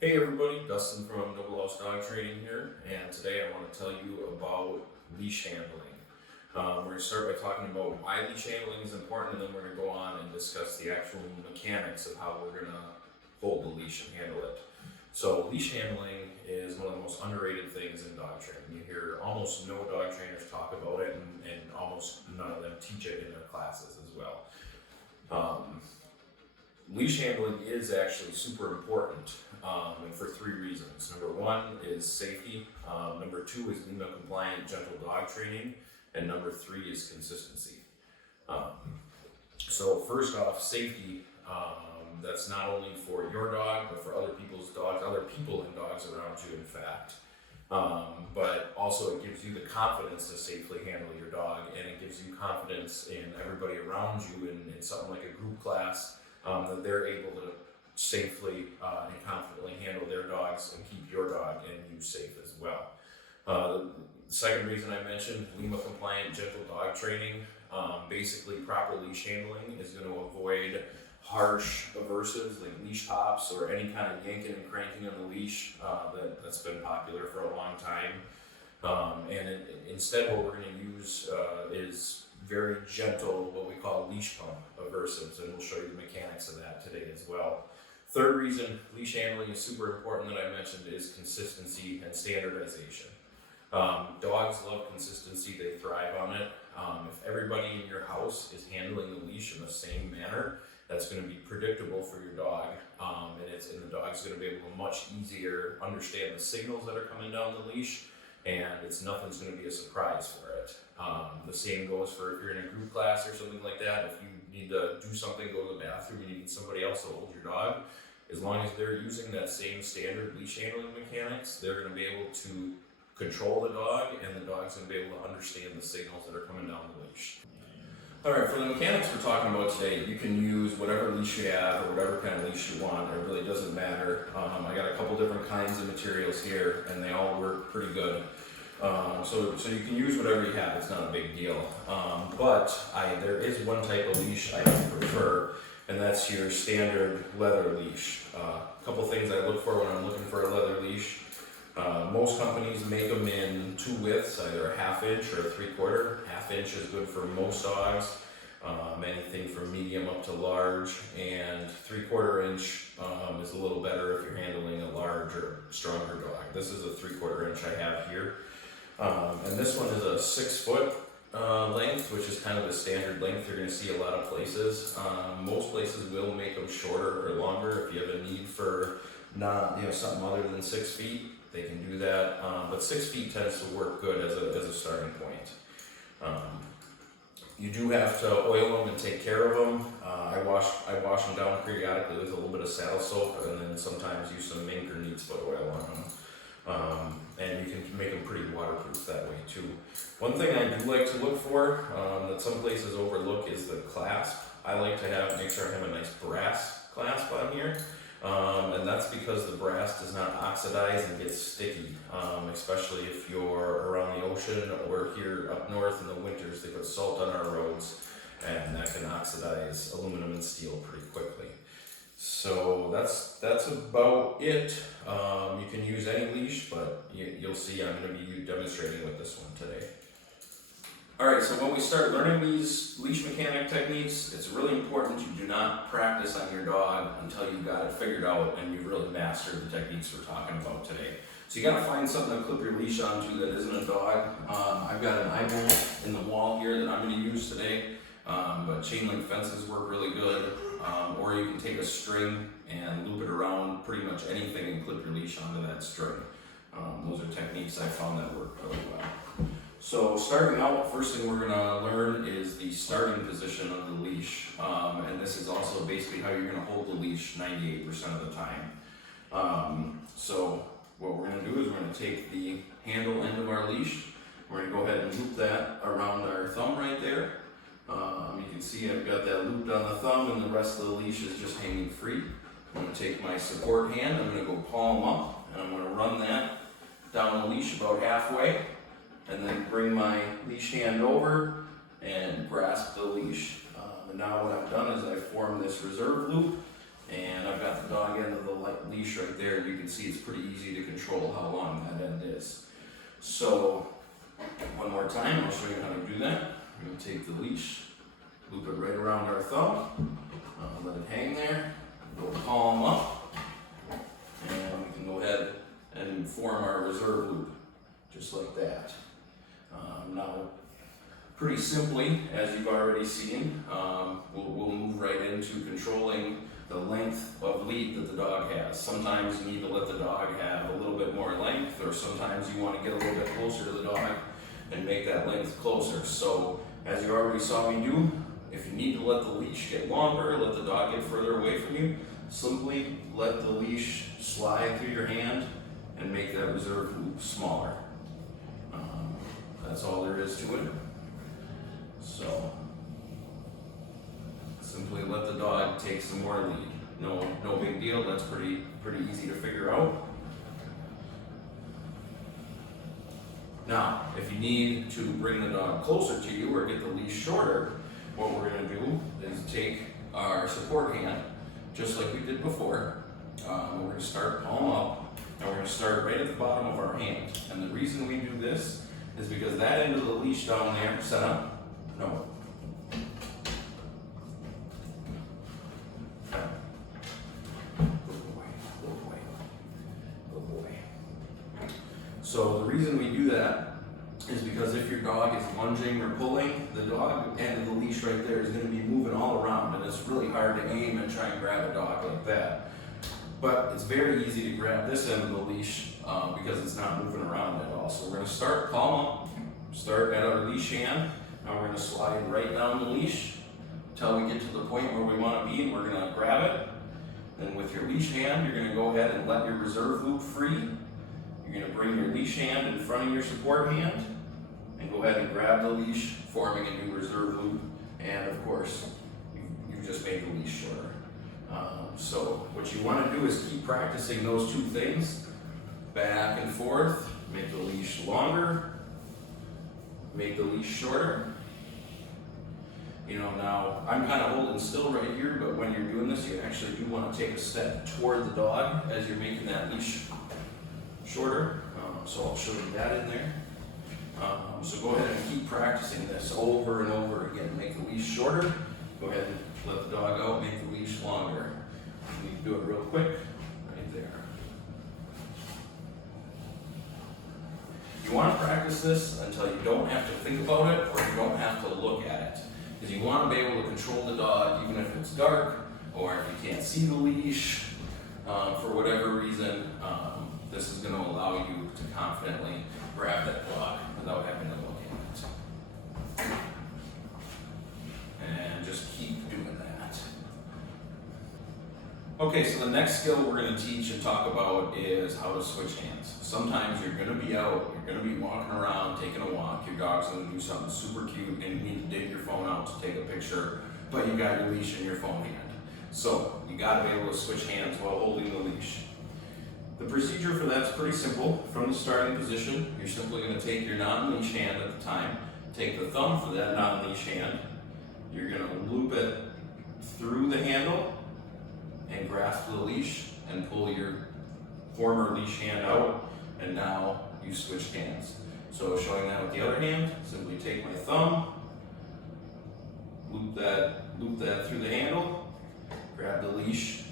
Hey everybody, Dustin from Noble House Dog Training here, and today I want to tell you about leash handling. We're going to start by talking about why leash handling is important, and then we're going to go on and discuss the actual mechanics of how we're going to hold the leash and handle it. So leash handling is one of the most underrated things in dog training. You hear almost no dog trainers talk about it, and almost none of them teach it in their classes as well. Leash handling is actually super important, and for three reasons. Number one is safety, number two is NEMA compliant gentle dog training, and number three is consistency. So first off, safety, that's not only for your dog, but for other people's dogs, other people and dogs around you in fact. But also it gives you the confidence to safely handle your dog, and it gives you confidence in everybody around you in something like a group class, that they're able to safely and confidently handle their dogs and keep your dog and you safe as well. The second reason I mentioned NEMA compliant gentle dog training, basically proper leash handling is going to avoid harsh aversives like leash pops or any kind of yanking and cranking on the leash that's been popular for a long time. Instead what we're going to use is very gentle, what we call leash pump aversives, and we'll show you the mechanics of that today as well. Third reason leash handling is super important that I mentioned is consistency and standardization. Dogs love consistency, they thrive on it. If everybody in your house is handling the leash in the same manner, that's going to be predictable for your dog, and the dog's going to be able to much easier understand the signals that are coming down the leash, and nothing's going to be a surprise for it. The same goes for if you're in a group class or something like that. If you need to do something, go to the bathroom, and you need somebody else to hold your dog, as long as they're using that same standard leash handling mechanics, they're going to be able to control the dog, and the dog's going to be able to understand the signals that are coming down the leash. Alright, for the mechanics we're talking about today, you can use whatever leash you have or whatever kind of leash you want. It really doesn't matter. I got a couple different kinds of materials here, and they all work pretty good. So you can use whatever you have, it's not a big deal. There is one type of leash I prefer, and that's your standard leather leash. A couple things I look for when I'm looking for a leather leash. Most companies make them in two widths, either a 1/2 inch or a 3/4. 1/2 inch is good for most dogs, anything from medium up to large, and 3/4 inch is a little better if you're handling a large or stronger dog. This is a 3/4 inch I have here. And this one is a 6 foot length, which is kind of the standard length you're going to see a lot of places. Most places will make them shorter or longer if you have a need for something other than 6 feet. They can do that, but 6 feet tends to work good as a starting point. You do have to oil them and take care of them. I wash them down periodically with a little bit of saddle soap, and then sometimes use some mink or neat's foot oil on them. And you can make them pretty waterproof that way too. One thing I do like to look for that some places overlook is the clasp. I like to make sure I have a nice brass clasp on here. And that's because the brass does not oxidize and get sticky, especially if you're around the ocean or here up north in the winters. They put salt on our roads, and that can oxidize aluminum and steel pretty quickly. So that's about it. You can use any leash, but you'll see I'm going to be demonstrating with this one today. Alright, so when we start learning these leash mechanic techniques, it's really important you do not practice on your dog until you've got it figured out and you've really mastered the techniques we're talking about today. So you got to find something to clip your leash onto that isn't a dog. I've got an eye bolt in the wall here that I'm going to use today, but chain link fences work really good, or you can take a string and loop it around pretty much anything and clip your leash onto that string. Those are techniques I found that work really well. So starting out, first thing we're going to learn is the starting position of the leash, and this is also basically how you're going to hold the leash 98% of the time. So what we're going to do is we're going to take the handle end of our leash, we're going to go ahead and loop that around our thumb right there. You can see I've got that looped on the thumb, and the rest of the leash is just hanging free. I'm going to take my support hand, I'm going to go palm up, and I'm going to run that down the leash about halfway, and then bring my leash hand over and grasp the leash. And now what I've done is I've formed this reserve loop And I've got the dog end of the leash right there, and you can see it's pretty easy to control how long that end is. So, one more time, I'll show you how to do that. We're going to take the leash, loop it right around our thumb, let it hang there, go palm up, and we can go ahead and form our reserve loop, just like that. Now, pretty simply, as you've already seen, we'll move right into controlling the length of lead that the dog has. Sometimes you need to let the dog have a little bit more length, or sometimes you want to get a little bit closer to the dog and make that length closer. So, as you already saw me do, if you need to let the leash get longer, let the dog get further away from you, simply let the leash slide through your hand and make that reserve loop smaller. That's all there is to it. So, simply let the dog take some more lead. No big deal. That's pretty easy to figure out. Now, if you need to bring the dog closer to you or get the leash shorter, what we're going to do is take our support hand, just like we did before. We're going to start palm up, and we're going to start right at the bottom of our hand. And the reason we do this is because that end of the leash down there, set up, no. So the reason we do that is because if your dog is lunging or pulling, the dog end of the leash right there is going to be moving all around, and it's really hard to aim and try and grab a dog like that. But it's very easy to grab this end of the leash because it's not moving around at all. So we're going to start palm up, start at our leash hand, and we're going to slide right down the leash until we get to the point where we want to be, and we're going to grab it. Then with your leash hand, you're going to go ahead and let your reserve loop free. You're going to bring your leash hand in front of your support hand and go ahead and grab the leash, forming a new reserve loop. And of course, you've just made the leash shorter. So what you want to do is keep practicing those two things, back and forth, make the leash longer, make the leash shorter. Now I'm kind of holding still right here, but when you're doing this, you actually do want to take a step toward the dog as you're making that leash shorter. So I'll show you that in there. So go ahead and keep practicing this over and over again. Make the leash shorter. Go ahead and let the dog out, make the leash longer. You can do it real quick, right there. You want to practice this until you don't have to think about it or you don't have to look at it. Because you want to be able to control the dog even if it's dark or if you can't see the leash for whatever reason. This is going to allow you to confidently grab that dog without having to look at it. And just keep doing that. Okay, so the next skill we're going to teach and talk about is how to switch hands. Sometimes you're going to be out, you're going to be walking around, taking a walk, your dog's going to do something super cute and you need to dig your phone out to take a picture, but you got your leash in your phone hand. So you got to be able to switch hands while holding the leash. The procedure for that is pretty simple. From the starting position, you're simply going to take your non-leash hand at the time, take the thumb for that non-leash hand, you're going to loop it through the handle and grasp the leash and pull your former leash hand out, and now you switched hands. So showing that with the other hand, simply take my thumb, loop that through the handle, grab the leash,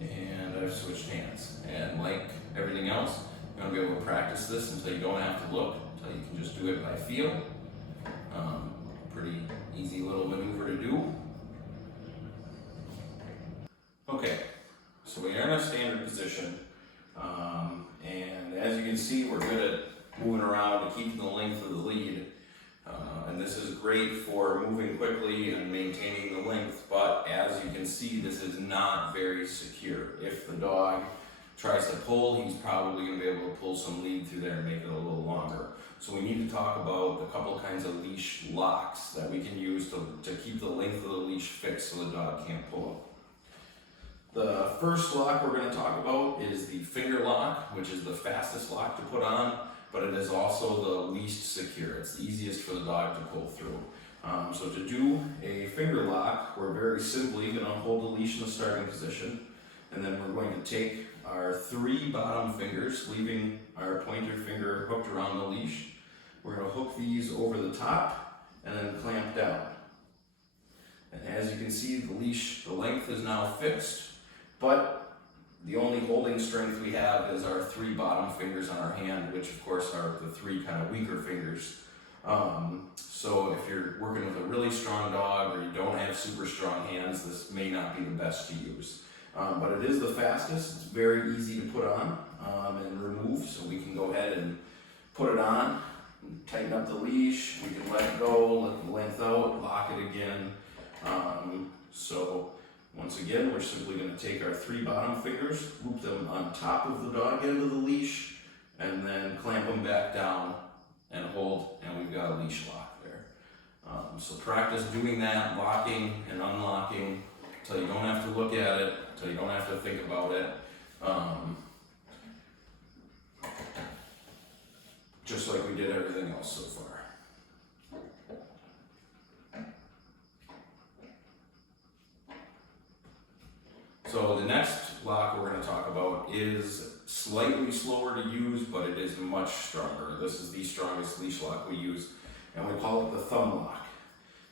and I've switched hands. And like everything else, you're going to be able to practice this until you don't have to look, until you can just do it by feel. Pretty easy little maneuver to do. Okay, so we are in a standard position, and as you can see, we're good at moving around and keeping the length of the lead. And this is great for moving quickly and maintaining the length, but as you can see, this is not very secure. If the dog tries to pull, he's probably going to be able to pull some lead through there and make it a little longer. So we need to talk about a couple kinds of leash locks that we can use to keep the length of the leash fixed so the dog can't pull. The first lock we're going to talk about is the finger lock, which is the fastest lock to put on, but it is also the least secure. It's the easiest for the dog to pull through. So to do a finger lock, we're very simply going to hold the leash in the starting position, and then we're going to take our 3 bottom fingers, leaving our pointer finger hooked around the leash. We're going to hook these over the top and then clamp down. And as you can see, the leash, the length is now fixed, but the only holding strength we have is our 3 bottom fingers on our hand, which of course are the 3 kind of weaker fingers. So if you're working with a really strong dog or you don't have super strong hands, this may not be the best to use. But it is the fastest. It's very easy to put on and remove, so we can go ahead and put it on, tighten up the leash, we can let it go, let the length out, lock it again. So once again, we're simply going to take our 3 bottom fingers, loop them on top of the dog end of the leash, and then clamp them back down and hold, and we've got a leash lock there. So practice doing that, locking and unlocking, until you don't have to look at it, until you don't have to think about it. Just like we did everything else so far. So the next lock we're going to talk about is slightly slower to use, but it is much stronger. This is the strongest leash lock we use, and we call it the thumb lock.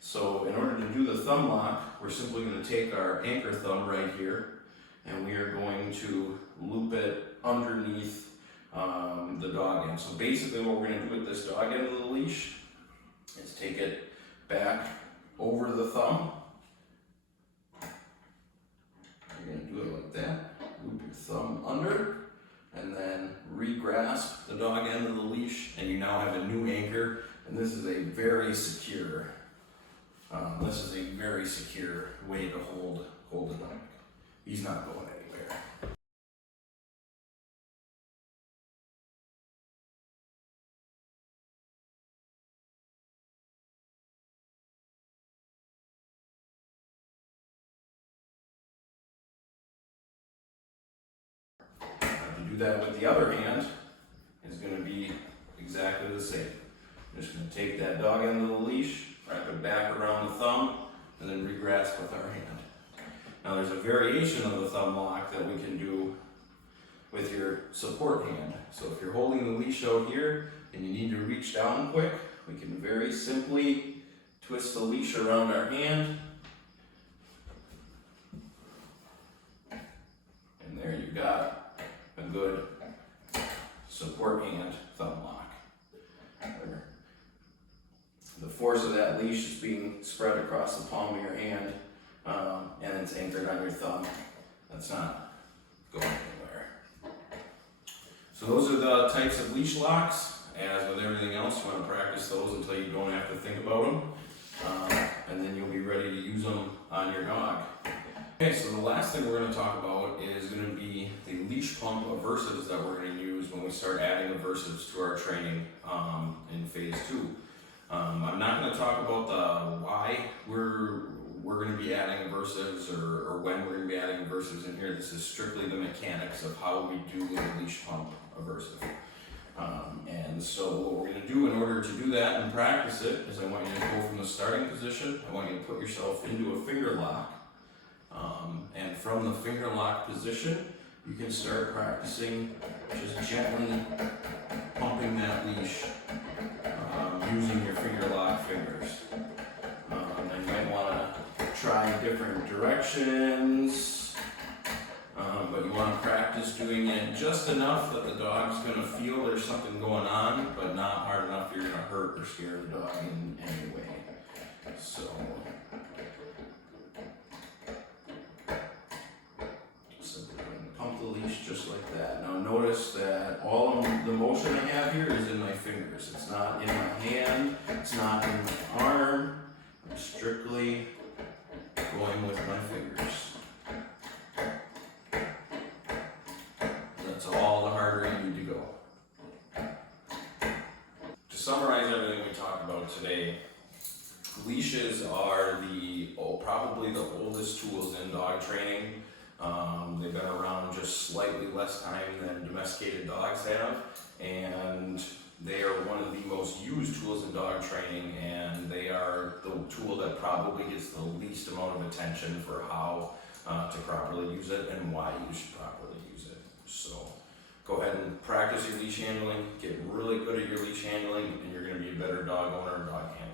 So in order to do the thumb lock, we're simply going to take our anchor thumb right here, and we are going to loop it underneath the dog end. So basically what we're going to do with this dog end of the leash is take it back over the thumb. You're going to do it like that, loop your thumb under, and then re-grasp the dog end of the leash, and you now have a new anchor, and this is a very secure way to hold the dog. He's not going anywhere. To do that with the other hand is going to be exactly the same. I'm just going to take that dog end of the leash, wrap it back around the thumb, and then re-grasp with our hand. Now there's a variation of the thumb lock that we can do with your support hand. So if you're holding the leash out here and you need to reach down quick, we can very simply twist the leash around our hand. And there you got a good support hand thumb lock. The force of that leash is being spread across the palm of your hand, and it's anchored on your thumb. That's not going anywhere. So those are the types of leash locks. As with everything else, you want to practice those until you don't have to think about them, and then you'll be ready to use them on your dog. Okay, so the last thing we're going to talk about is going to be the leash pump aversives that we're going to use when we start adding aversives to our training in phase 2. I'm not going to talk about the why we're going to be adding aversives or when we're going to be adding aversives in here. This is strictly the mechanics of how we do the leash pump aversive. And so what we're going to do in order to do that and practice it is I want you to go from the starting position. I want you to put yourself into a finger lock. And from the finger lock position, you can start practicing just gently pumping that leash using your finger lock fingers. And you might want to try different directions, but you want to practice doing it just enough that the dog's going to feel there's something going on, but not hard enough you're going to hurt or scare the dog in any way. So pump the leash just like that. Now notice that all of the motion I have here is in my fingers. It's not in my hand, it's not in my arm. I'm strictly going with my fingers. That's all the harder you need to go. To summarize everything we talked about today, leashes are probably the oldest tools in dog training. They've been around just slightly less time than domesticated dogs have, and they are one of the most used tools in dog training, and they are the tool that probably gets the least amount of attention for how to properly use it and why you should properly use it. So go ahead and practice your leash handling, get really good at your leash handling, and you're going to be a better dog owner and dog handler.